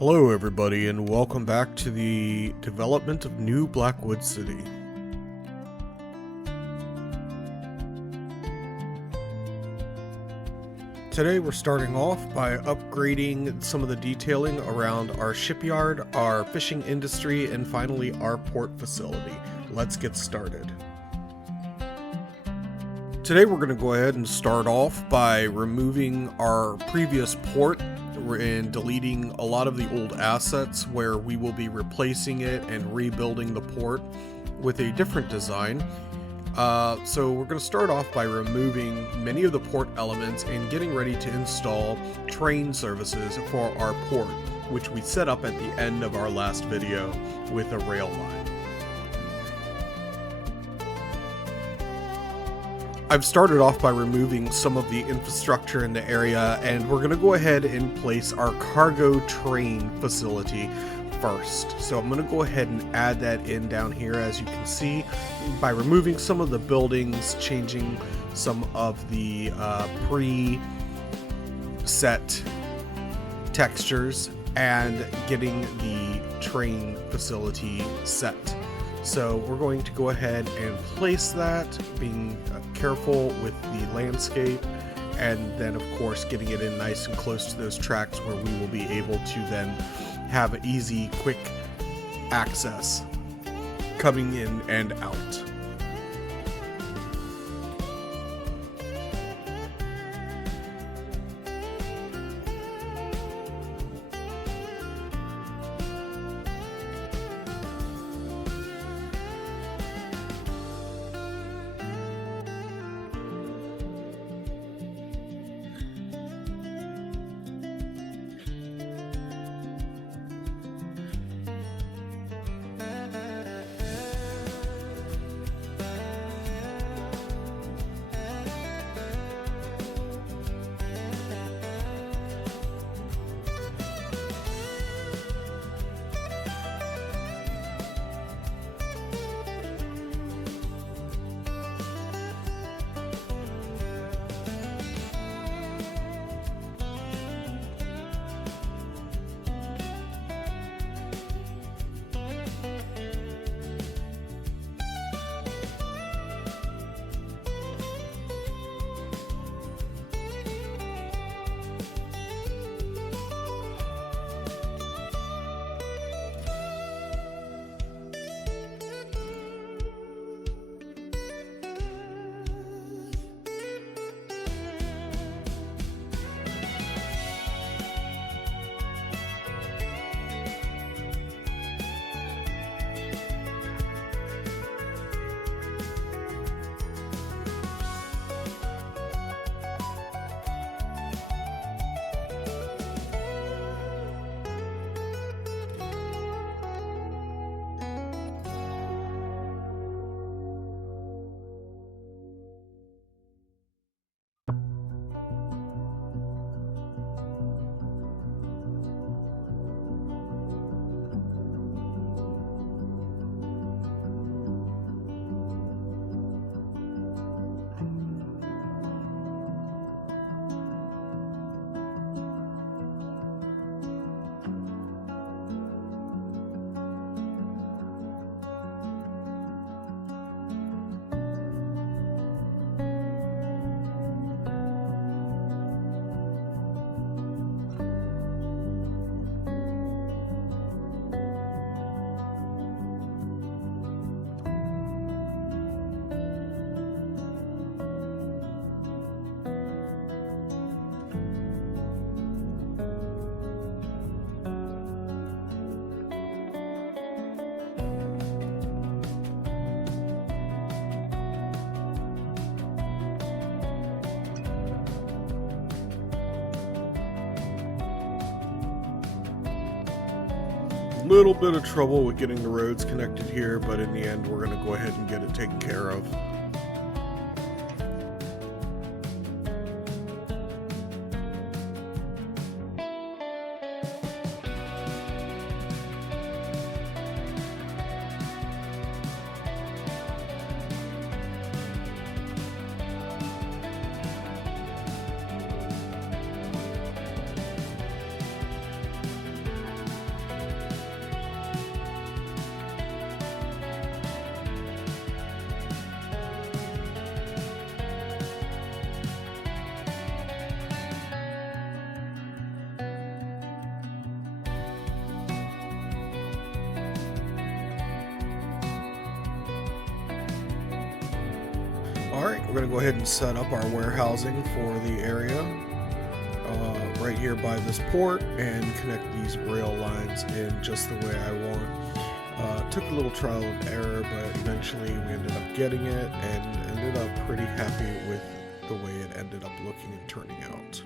Hello everybody, and welcome back to the development of New Blackwood City. Today we're starting off by upgrading some of the detailing around our shipyard, our fishing industry, and finally our port facility. Let's get started. Today we're going to go ahead and start off by removing our previous port and deleting a lot of the old assets, where we will be replacing it and rebuilding the port with a different design. So we're going to start off by removing many of the port elements and getting ready to install train services for our port, which we set up at the end of our last video with a rail line. I've started off by removing some of the infrastructure in the area, and we're going to go ahead and place our cargo train facility first. So I'm going to go ahead and add that in down here, as you can see, by removing some of the buildings, changing some of the pre-set textures, and getting the train facility set. So we're going to go ahead and place that, being careful with the landscape, and then of course getting it in nice and close to those tracks where we will be able to then have easy, quick access coming in and out. Little bit of trouble with getting the roads connected here, but in the end we're going to go ahead and get it taken care of. Alright, we're going to go ahead and set up our warehousing for the area right here by this port and connect these rail lines in just the way I want. Took a little trial and error, but eventually we ended up getting it and ended up pretty happy with the way it ended up looking and turning out.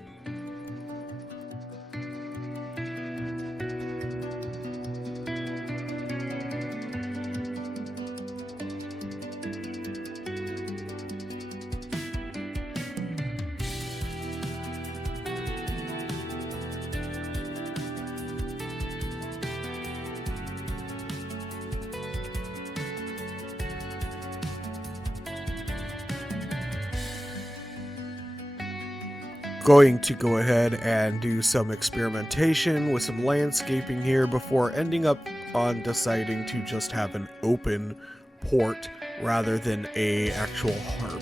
Going to go ahead and do some experimentation with some landscaping here before ending up on deciding to just have an open port rather than a actual harbor.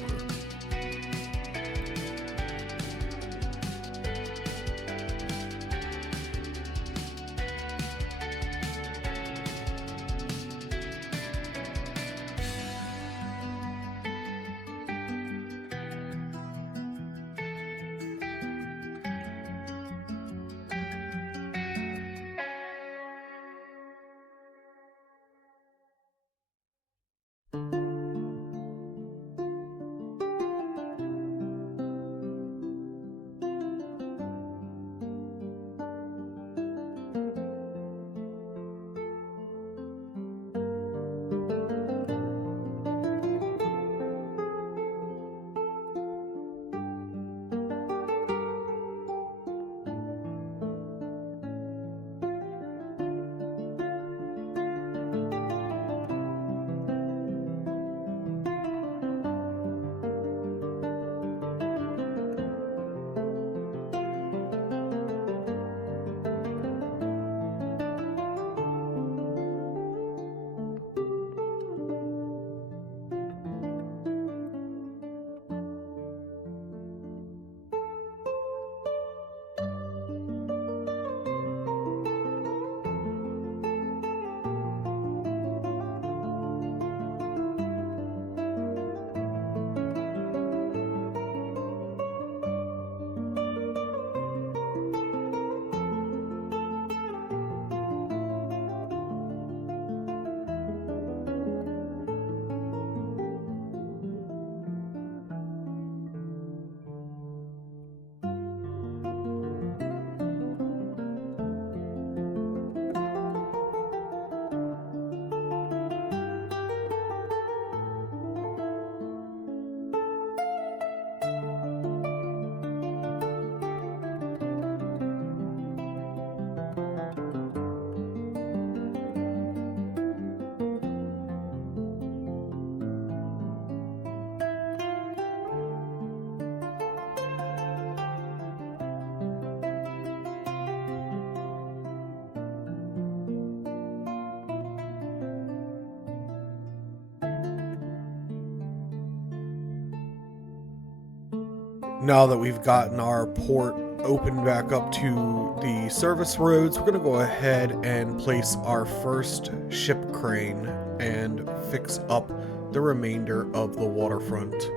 Now that we've gotten our port opened back up to the service roads, we're going to go ahead and place our first ship crane and fix up the remainder of the waterfront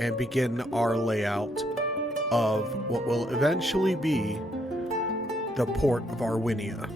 and begin our layout of what will eventually be the port of Arwynia.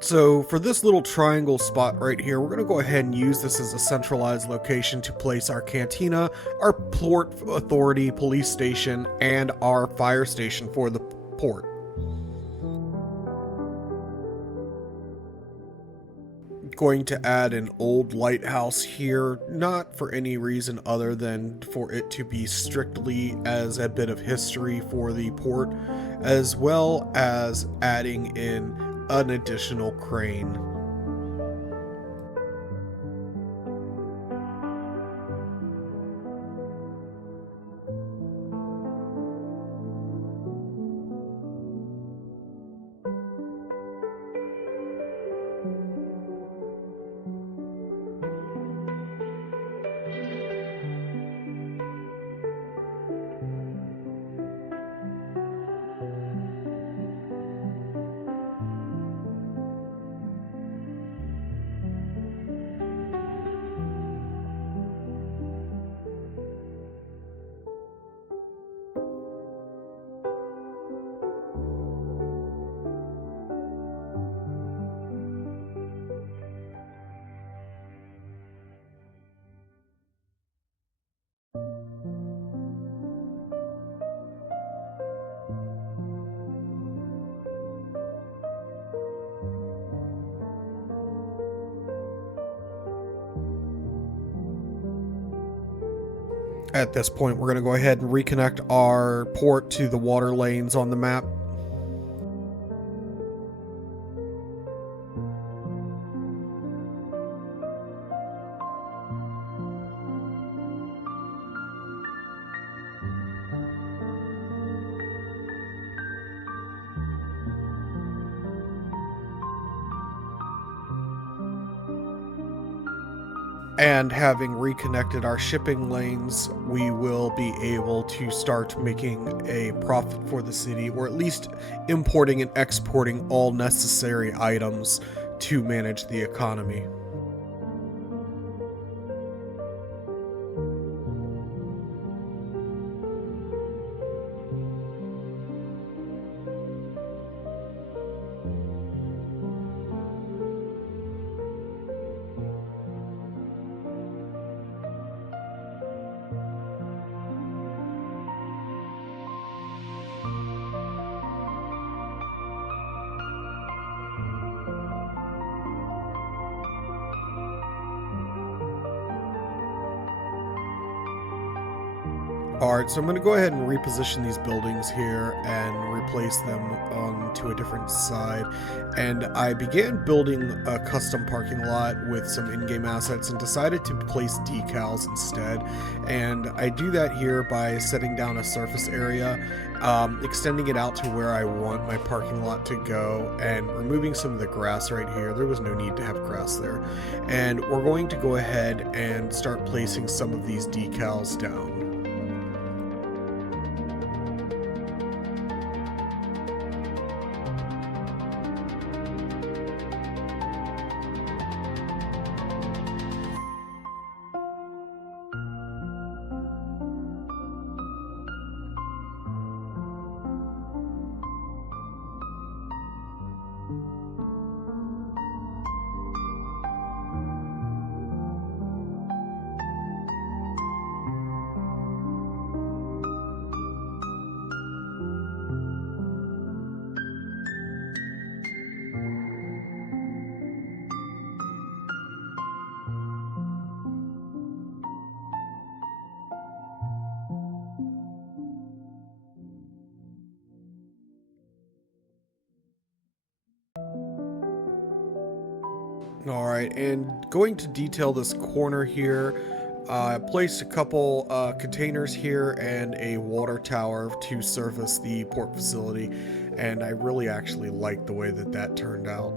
So for this little triangle spot right here, we're going to go ahead and use this as a centralized location to place our cantina, our port authority, police station, and our fire station for the port. Going to add an old lighthouse here, not for any reason other than for it to be strictly as a bit of history for the port, as well as adding in an additional crane. At this point, we're going to go ahead and reconnect our port to the water lanes on the map. And having reconnected our shipping lanes, we will be able to start making a profit for the city, or at least importing and exporting all necessary items to manage the economy. Alright, so I'm going to go ahead and reposition these buildings here and replace them onto a different side. And I began building a custom parking lot with some in-game assets and decided to place decals instead. And I do that here by setting down a surface area, extending it out to where I want my parking lot to go, and removing some of the grass right here. There was no need to have grass there. And we're going to go ahead and start placing some of these decals down. Alright, and going to detail this corner here, I placed a couple containers here and a water tower to service the port facility, and I really actually like the way that that turned out.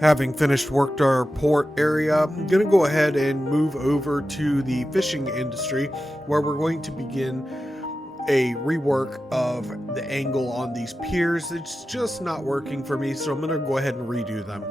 Having finished worked our port area, I'm going to go ahead and move over to the fishing industry, where we're going to begin a rework of the angle on these piers. It's just not working for me, so I'm going to go ahead and redo them.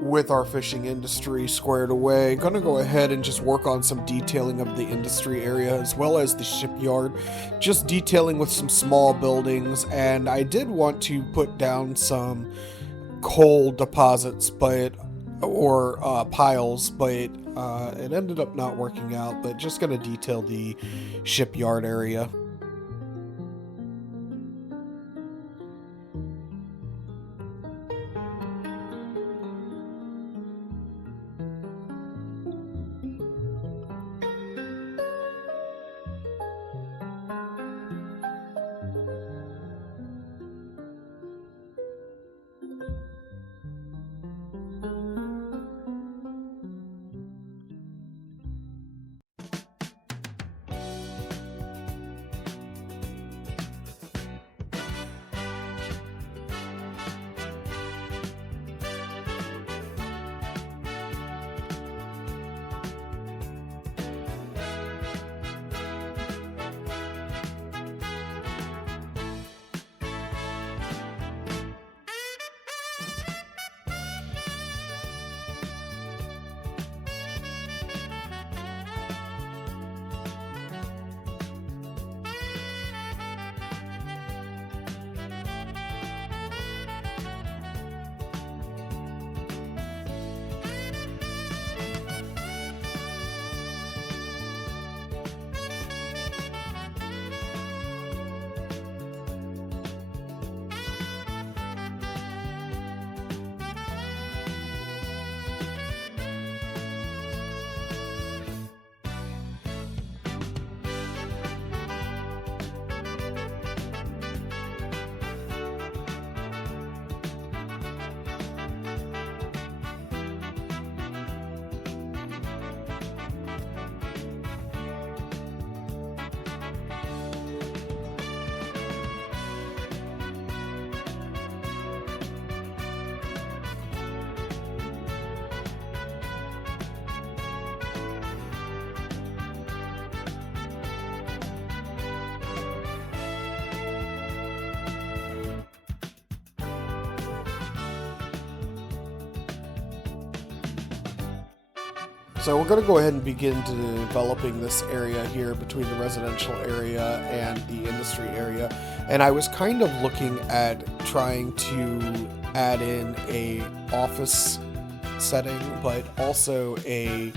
With our fishing industry squared away, gonna go ahead and just work on some detailing of the industry area as well as the shipyard, just detailing with some small buildings. And I did want to put down some coal deposits, or piles, but it ended up not working out. But just gonna detail the shipyard area. So we're going to go ahead and begin to developing this area here between the residential area and the industry area. And I was kind of looking at trying to add in a office setting, but also a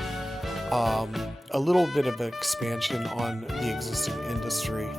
little bit of expansion on the existing industry.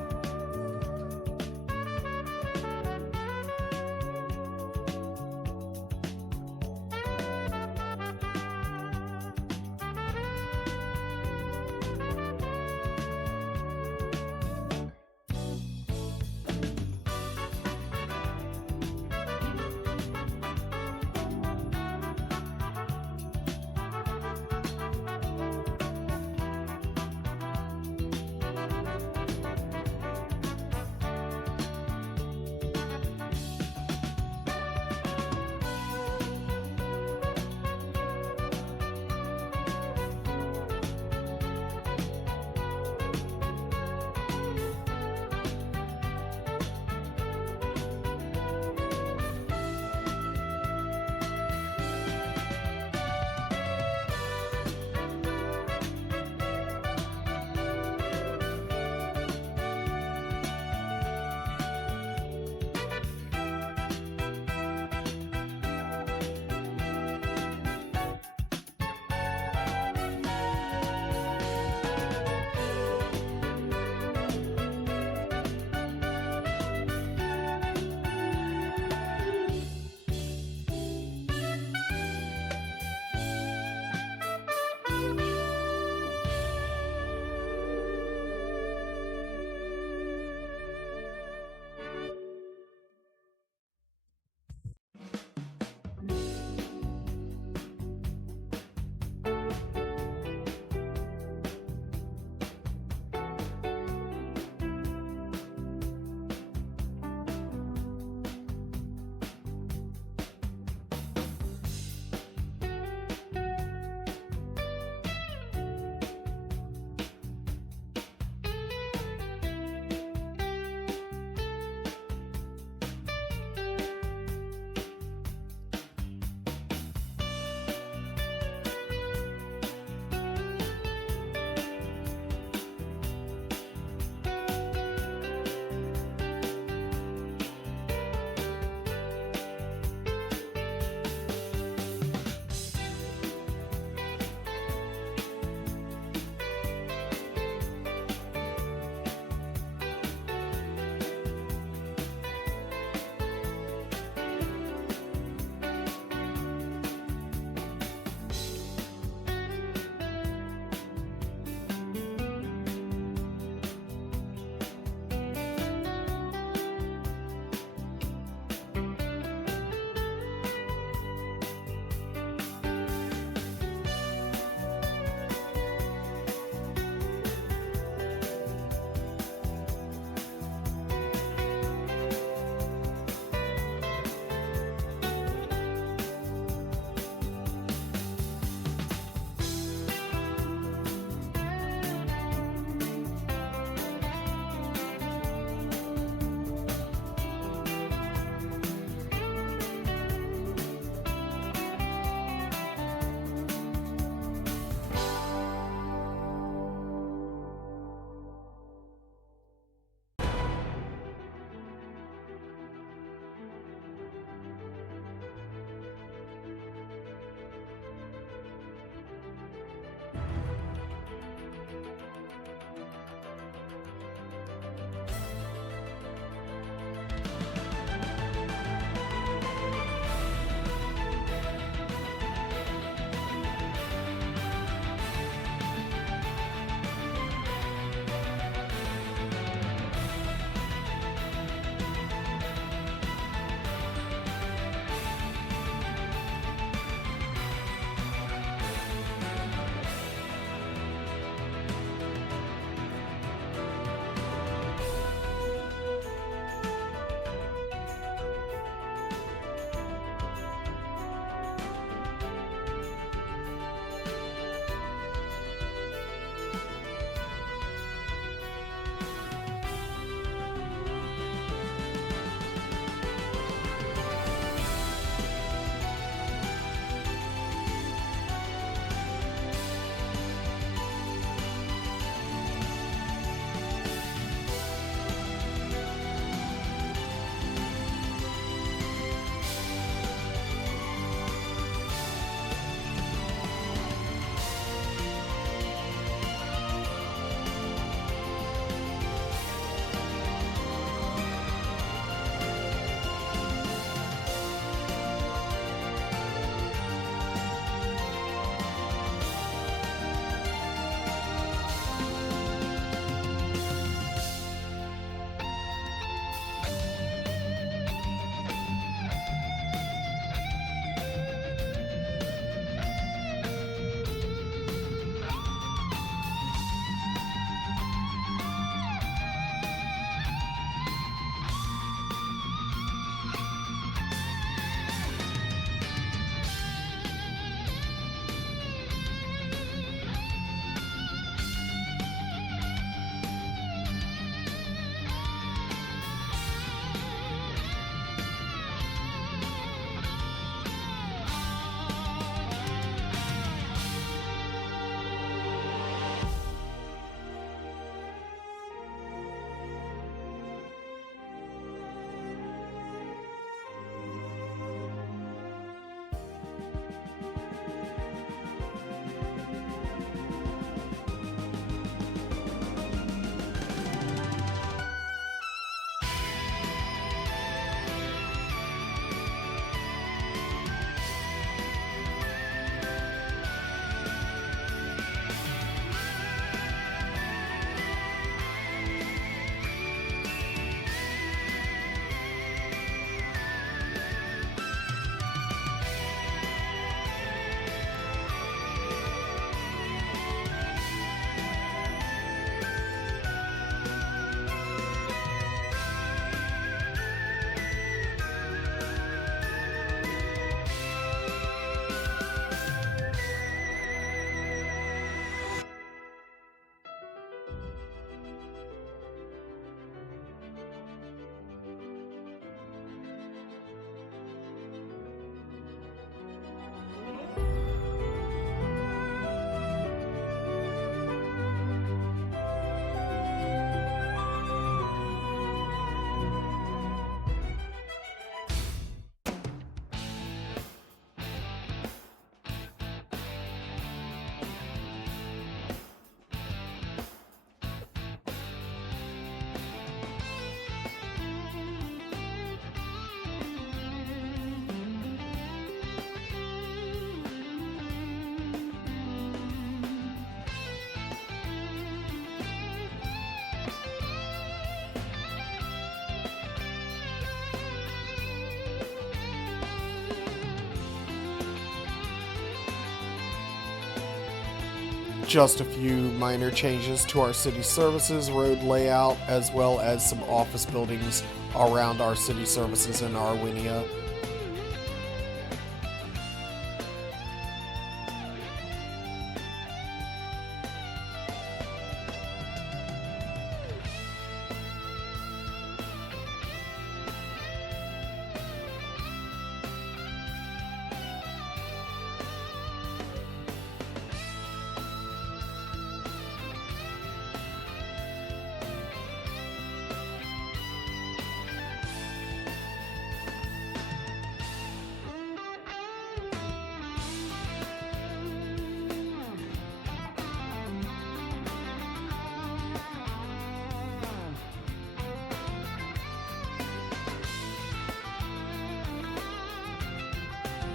just a few minor changes to our city services road layout, as well as some office buildings around our city services in Arwynia.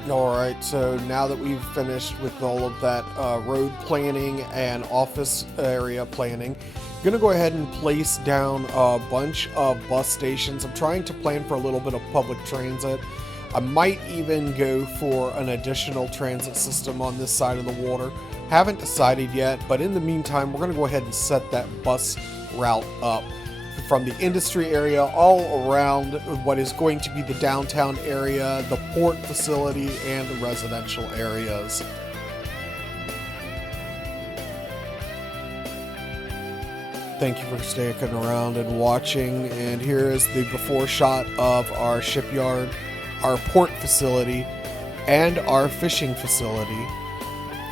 Alright, so now that we've finished with all of that road planning and office area planning, I'm going to go ahead and place down a bunch of bus stations. I'm trying to plan for a little bit of public transit. I might even go for an additional transit system on this side of the water. Haven't decided yet, but in the meantime, we're going to go ahead and set that bus route up from the industry area all around what is going to be the downtown area, the port facility, and the residential areas. Thank you for sticking around and watching, and here is the before shot of our shipyard, our port facility, and our fishing facility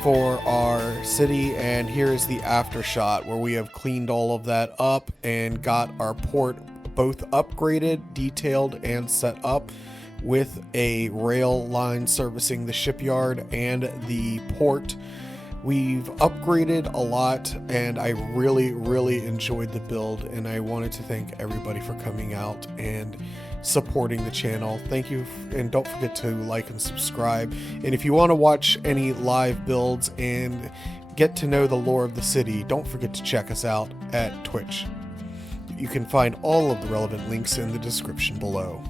for our city. And here's the after shot where we have cleaned all of that up and got our port both upgraded, detailed, and set up with a rail line servicing the shipyard and the port. We've upgraded a lot, and I really enjoyed the build, and I wanted to thank everybody for coming out and supporting the channel. Thank you, and don't forget to like and subscribe. And if you want to watch any live builds and get to know the lore of the city, don't forget to check us out at Twitch. You can find all of the relevant links in the description below.